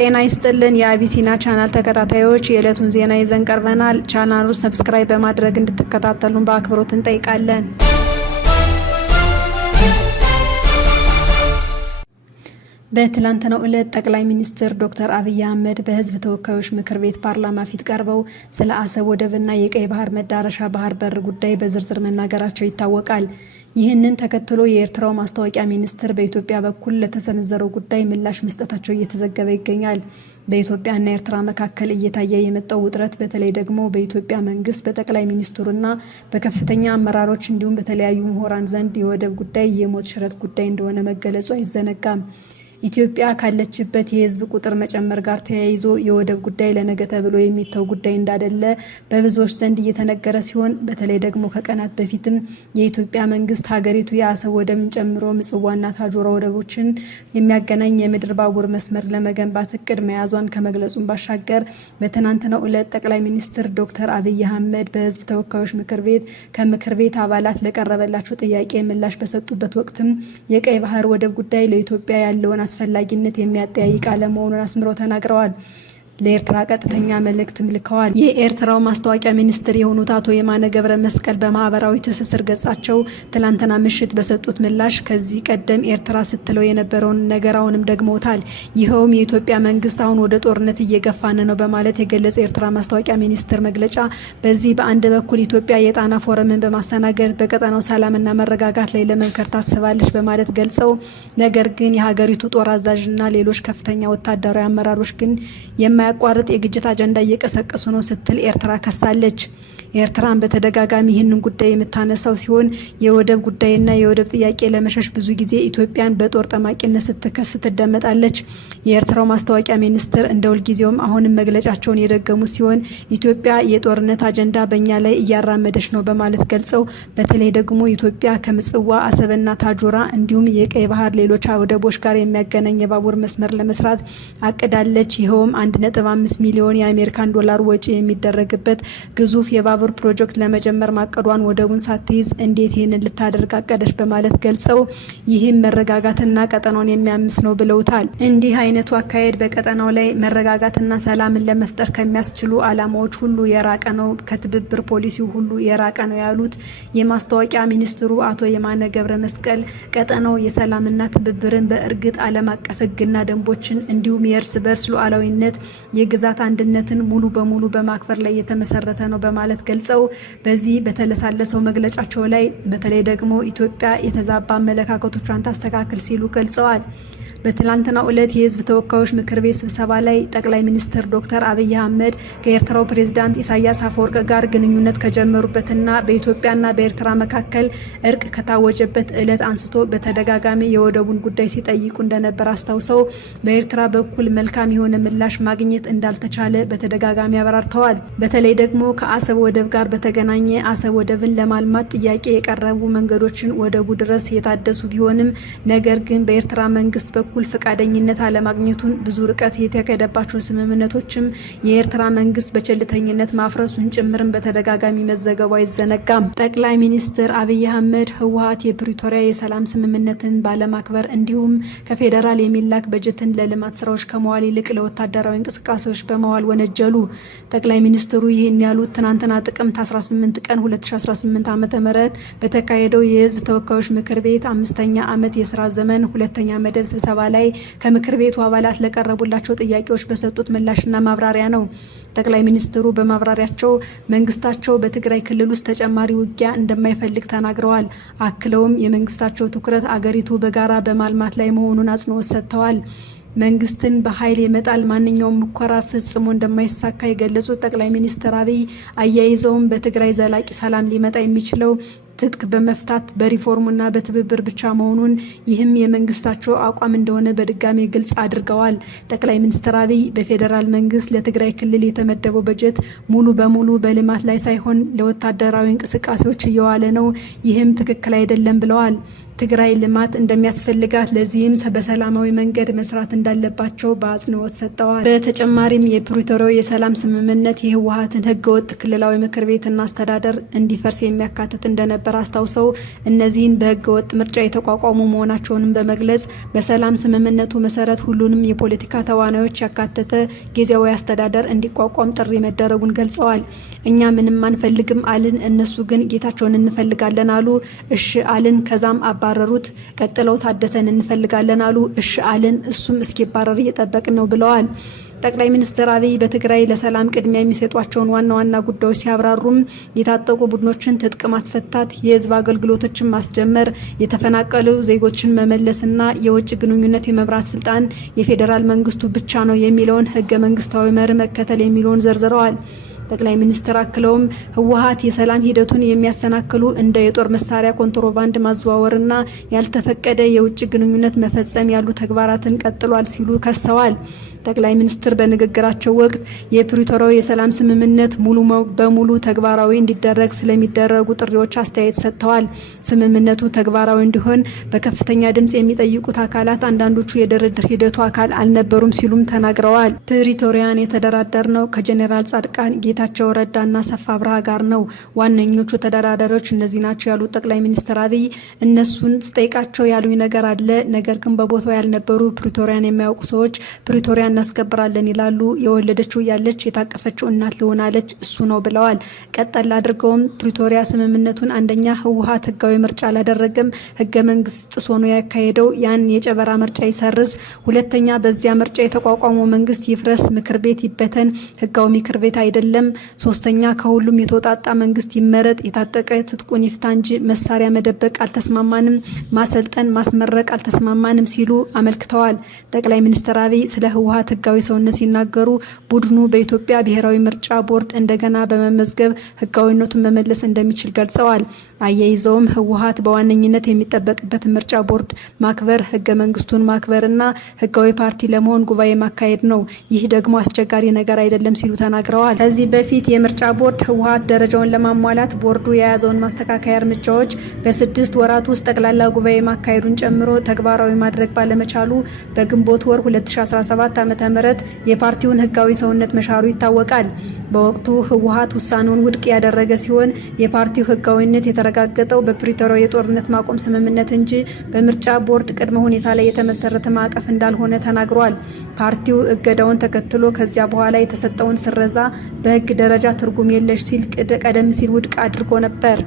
ጤና ይስጥልን የአቢሲና ቻናል ተከታታዮች የዕለቱን ዜና ይዘን ቀርበናል። ቻናሉን ሰብስክራይብ በማድረግ እንድትከታተሉን በአክብሮት እንጠይቃለን። በትላንትናው ዕለት ጠቅላይ ሚኒስትር ዶክተር አብይ አህመድ በህዝብ ተወካዮች ምክር ቤት ፓርላማ ፊት ቀርበው ስለ አሰብ ወደብና የቀይ ባህር መዳረሻ ባህር በር ጉዳይ በዝርዝር መናገራቸው ይታወቃል። ይህንን ተከትሎ የኤርትራው ማስታወቂያ ሚኒስትር በኢትዮጵያ በኩል ለተሰነዘረው ጉዳይ ምላሽ መስጠታቸው እየተዘገበ ይገኛል። በኢትዮጵያና ኤርትራ መካከል እየታየ የመጣው ውጥረት በተለይ ደግሞ በኢትዮጵያ መንግስት በጠቅላይ ሚኒስትሩና በከፍተኛ አመራሮች እንዲሁም በተለያዩ ምሁራን ዘንድ የወደብ ጉዳይ የሞት ሽረት ጉዳይ እንደሆነ መገለጹ አይዘነጋም። ኢትዮጵያ ካለችበት የህዝብ ቁጥር መጨመር ጋር ተያይዞ የወደብ ጉዳይ ለነገ ተብሎ የሚተው ጉዳይ እንዳይደለ በብዙዎች ዘንድ እየተነገረ ሲሆን በተለይ ደግሞ ከቀናት በፊትም የኢትዮጵያ መንግስት ሀገሪቱ የአሰብ ወደብን ጨምሮ ምጽዋና ታጆራ ወደቦችን የሚያገናኝ የምድር ባቡር መስመር ለመገንባት እቅድ መያዟን ከመግለጹም ባሻገር በትናንትናው ዕለት ጠቅላይ ሚኒስትር ዶክተር አብይ አህመድ በህዝብ ተወካዮች ምክር ቤት ከምክር ቤት አባላት ለቀረበላቸው ጥያቄ ምላሽ በሰጡበት ወቅትም የቀይ ባህር ወደብ ጉዳይ ለኢትዮጵያ ያለውን አስፈላጊነት የሚያጠያይቅ አለመሆኑን አስምረው ተናግረዋል። ለኤርትራ ቀጥተኛ መልእክትም ልከዋል። የኤርትራው ማስታወቂያ ሚኒስትር የሆኑት አቶ የማነ ገብረ መስቀል በማህበራዊ ትስስር ገጻቸው ትላንትና ምሽት በሰጡት ምላሽ ከዚህ ቀደም ኤርትራ ስትለው የነበረውን ነገር አሁንም ደግመውታል። ይኸውም የኢትዮጵያ መንግስት አሁን ወደ ጦርነት እየገፋን ነው በማለት የገለጸው የኤርትራ ማስታወቂያ ሚኒስትር መግለጫ በዚህ በአንድ በኩል ኢትዮጵያ የጣና ፎረምን በማስተናገድ በቀጠናው ሰላምና መረጋጋት ላይ ለመምከር ታስባለች በማለት ገልጸው ነገር ግን የሀገሪቱ ጦር አዛዥና ሌሎች ከፍተኛ ወታደራዊ አመራሮች ግን የማያቋርጥ የግጭት አጀንዳ እየቀሰቀሱ ነው ስትል ኤርትራ ከሳለች። ኤርትራን በተደጋጋሚ ይህንን ጉዳይ የምታነሳው ሲሆን የወደብ ጉዳይና የወደብ ጥያቄ ለመሸሽ ብዙ ጊዜ ኢትዮጵያን በጦር ጠማቂነት ስትከስ ትደመጣለች። የኤርትራው ማስታወቂያ ሚኒስትር እንደ ሁልጊዜውም አሁንም መግለጫቸውን የደገሙ ሲሆን ኢትዮጵያ የጦርነት አጀንዳ በእኛ ላይ እያራመደች ነው በማለት ገልጸው በተለይ ደግሞ ኢትዮጵያ ከምጽዋ አሰብና ታጆራ እንዲሁም የቀይ ባህር ሌሎች ወደቦች ጋር የሚያገናኝ የባቡር መስመር ለመስራት አቅዳለች። ይኸውም 1.5 ሚሊዮን የአሜሪካን ዶላር ወጪ የሚደረግበት ግዙፍ የባቡር ፕሮጀክት ለመጀመር ማቀዷን ወደቡን ሳትይዝ እንዴት ይህንን ልታደርግ አቀደች በማለት ገልጸው ይህም መረጋጋትና ቀጠናውን የሚያምስ ነው ብለውታል። እንዲህ አይነቱ አካሄድ በቀጠናው ላይ መረጋጋትና ሰላምን ለመፍጠር ከሚያስችሉ ዓላማዎች ሁሉ የራቀ ነው፣ ከትብብር ፖሊሲው ሁሉ የራቀ ነው ያሉት የማስታወቂያ ሚኒስትሩ አቶ የማነ ገብረ መስቀል ቀጠናው የሰላምና ትብብርን በእርግጥ ዓለም አቀፍ ሕግና ደንቦችን እንዲሁም የእርስ በርስ ሉዓላዊነት የግዛት አንድነትን ሙሉ በሙሉ በማክበር ላይ የተመሰረተ ነው በማለት ገልጸው በዚህ በተለሳለሰው መግለጫቸው ላይ በተለይ ደግሞ ኢትዮጵያ የተዛባ አመለካከቶቿን ታስተካክል ሲሉ ገልጸዋል። በትላንትናው ዕለት የህዝብ ተወካዮች ምክር ቤት ስብሰባ ላይ ጠቅላይ ሚኒስትር ዶክተር አብይ አህመድ ከኤርትራው ፕሬዝዳንት ኢሳያስ አፈወርቅ ጋር ግንኙነት ከጀመሩበትና በኢትዮጵያና በኤርትራ መካከል እርቅ ከታወጀበት ዕለት አንስቶ በተደጋጋሚ የወደቡን ጉዳይ ሲጠይቁ እንደነበር አስታውሰው በኤርትራ በኩል መልካም የሆነ ምላሽ ማግኘት እንዳልተቻለ በተደጋጋሚ አብራርተዋል። በተለይ ደግሞ ከአሰብ ወደብ ጋር በተገናኘ አሰብ ወደብን ለማልማት ጥያቄ የቀረቡ መንገዶችን ወደቡ ድረስ የታደሱ ቢሆንም ነገር ግን በኤርትራ መንግስት በኩል ፈቃደኝነት አለማግኘቱን ብዙ ርቀት የተከደባቸው ስምምነቶችም የኤርትራ መንግስት በቸልተኝነት ማፍረሱን ጭምርን በተደጋጋሚ መዘገቡ አይዘነጋም። ጠቅላይ ሚኒስትር አብይ አህመድ ህወሓት የፕሪቶሪያ የሰላም ስምምነትን ባለማክበር እንዲሁም ከፌዴራል የሚላክ በጀትን ለልማት ስራዎች ከመዋል ይልቅ ለወታደራዊ እንቅስቃሴዎች በመዋል ወነጀሉ። ጠቅላይ ሚኒስትሩ ይህን ያሉት ትናንትና ጥቅምት 18 ቀን 2018 ዓ.ም በተካሄደው የህዝብ ተወካዮች ምክር ቤት 5ኛ ዓመት የስራ ዘመን 2ኛ መደብ ስብሰባ ላይ ከምክር ቤቱ አባላት ለቀረቡላቸው ጥያቄዎች በሰጡት ምላሽና ማብራሪያ ነው። ጠቅላይ ሚኒስትሩ በማብራሪያቸው መንግስታቸው በትግራይ ክልል ውስጥ ተጨማሪ ውጊያ እንደማይፈልግ ተናግረዋል። አክለውም የመንግስታቸው ትኩረት አገሪቱ በጋራ በማልማት ላይ መሆኑን አጽንኦት ሰጥተዋል። መንግስትን በኃይል የመጣል ማንኛውም ሙከራ ፈጽሞ እንደማይሳካ የገለጹት ጠቅላይ ሚኒስትር አብይ አያይዘውም በትግራይ ዘላቂ ሰላም ሊመጣ የሚችለው ትጥቅ በመፍታት በሪፎርሙና በትብብር ብቻ መሆኑን ይህም የመንግስታቸው አቋም እንደሆነ በድጋሚ ግልጽ አድርገዋል። ጠቅላይ ሚኒስትር አብይ በፌዴራል መንግስት ለትግራይ ክልል የተመደበው በጀት ሙሉ በሙሉ በልማት ላይ ሳይሆን ለወታደራዊ እንቅስቃሴዎች እየዋለ ነው፣ ይህም ትክክል አይደለም ብለዋል። ትግራይ ልማት እንደሚያስፈልጋት ለዚህም በሰላማዊ መንገድ መስራት እንዳለባቸው በአጽንኦት ሰጥተዋል። በተጨማሪም የፕሪቶሪያው የሰላም ስምምነት የህወሓትን ህገወጥ ክልላዊ ምክር ቤትና አስተዳደር እንዲፈርስ የሚያካትት እንደነበር እንደነበር አስታውሰው እነዚህን በህገ ወጥ ምርጫ የተቋቋሙ መሆናቸውንም በመግለጽ በሰላም ስምምነቱ መሰረት ሁሉንም የፖለቲካ ተዋናዮች ያካተተ ጊዜያዊ አስተዳደር እንዲቋቋም ጥሪ መደረጉን ገልጸዋል። እኛ ምንም አንፈልግም አልን፣ እነሱ ግን ጌታቸውን እንፈልጋለን አሉ። እሺ አልን፣ ከዛም አባረሩት። ቀጥለው ታደሰን እንፈልጋለን አሉ። እሺ አልን፣ እሱም እስኪባረር እየጠበቅን ነው ብለዋል። ጠቅላይ ሚኒስትር አብይ በትግራይ ለሰላም ቅድሚያ የሚሰጧቸውን ዋና ዋና ጉዳዮች ሲያብራሩም የታጠቁ ቡድኖችን ትጥቅ ማስፈታት፣ የህዝብ አገልግሎቶችን ማስጀመር፣ የተፈናቀሉ ዜጎችን መመለስና የውጭ ግንኙነት የመምራት ስልጣን የፌዴራል መንግስቱ ብቻ ነው የሚለውን ህገ መንግስታዊ መርህ መከተል የሚለውን ዘርዝረዋል። ጠቅላይ ሚኒስትር አክለውም ህወሓት የሰላም ሂደቱን የሚያሰናክሉ እንደ የጦር መሳሪያ ኮንትሮባንድ ማዘዋወርና ያልተፈቀደ የውጭ ግንኙነት መፈጸም ያሉ ተግባራትን ቀጥሏል ሲሉ ከሰዋል። ጠቅላይ ሚኒስትር በንግግራቸው ወቅት የፕሪቶሪያው የሰላም ስምምነት ሙሉ በሙሉ ተግባራዊ እንዲደረግ ስለሚደረጉ ጥሪዎች አስተያየት ሰጥተዋል። ስምምነቱ ተግባራዊ እንዲሆን በከፍተኛ ድምጽ የሚጠይቁት አካላት አንዳንዶቹ የድርድር ሂደቱ አካል አልነበሩም ሲሉም ተናግረዋል። ፕሪቶሪያን የተደራደርነው ከጄኔራል ጻድቃን ጌታቸው ረዳና ሰፋ አብርሃ ጋር ነው። ዋነኞቹ ተደራዳሪዎች እነዚህ ናቸው ያሉት ጠቅላይ ሚኒስትር አብይ እነሱን ስጠይቃቸው ያሉኝ ነገር አለ፣ ነገር ግን በቦታው ያልነበሩ ፕሪቶሪያን የሚያውቁ ሰዎች ፕሪቶሪያ እናስከብራለን ይላሉ። የወለደችው ያለች የታቀፈችው እናት ልሆናለች እሱ ነው ብለዋል። ቀጠል አድርገውም ፕሪቶሪያ ስምምነቱን አንደኛ ህወሓት ህጋዊ ምርጫ አላደረገም፣ ህገ መንግስት ጥሶ ነው ያካሄደው፣ ያን የጨበራ ምርጫ ይሰርዝ። ሁለተኛ በዚያ ምርጫ የተቋቋመው መንግስት ይፍረስ፣ ምክር ቤት ይበተን፣ ህጋዊ ምክር ቤት አይደለም። ሶስተኛ ከሁሉም የተወጣጣ መንግስት ይመረጥ፣ የታጠቀ ትጥቁን ይፍታ እንጂ መሳሪያ መደበቅ አልተስማማንም፣ ማሰልጠን ማስመረቅ አልተስማማንም ሲሉ አመልክተዋል። ጠቅላይ ሚኒስትር አብይ ስለ ህወሓት ህጋዊ ሰውነት ሲናገሩ ቡድኑ በኢትዮጵያ ብሔራዊ ምርጫ ቦርድ እንደገና በመመዝገብ ህጋዊነቱን መመለስ እንደሚችል ገልጸዋል። አያይዘውም ህወሓት በዋነኝነት የሚጠበቅበት ምርጫ ቦርድ ማክበር፣ ህገ መንግስቱን ማክበርና ህጋዊ ፓርቲ ለመሆን ጉባኤ ማካሄድ ነው። ይህ ደግሞ አስቸጋሪ ነገር አይደለም ሲሉ ተናግረዋል። ከዚህ በፊት የምርጫ ቦርድ ህወሓት ደረጃውን ለማሟላት ቦርዱ የያዘውን ማስተካከያ እርምጃዎች በ6 ወራት ውስጥ ጠቅላላ ጉባኤ ማካሄዱን ጨምሮ ተግባራዊ ማድረግ ባለመቻሉ በግንቦት ወር 2017 ዓ.ም የፓርቲውን ህጋዊ ሰውነት መሻሩ ይታወቃል። በወቅቱ ህወሓት ውሳኔውን ውድቅ ያደረገ ሲሆን የፓርቲው ህጋዊነት የተረጋገጠው በፕሪቶሪያው የጦርነት ማቆም ስምምነት እንጂ በምርጫ ቦርድ ቅድመ ሁኔታ ላይ የተመሰረተ ማዕቀፍ እንዳልሆነ ተናግሯል። ፓርቲው እገዳውን ተከትሎ ከዚያ በኋላ የተሰጠውን ስረዛ በህግ ደረጃ ትርጉም የለሽ ሲል ቀደም ሲል ውድቅ አድርጎ ነበር።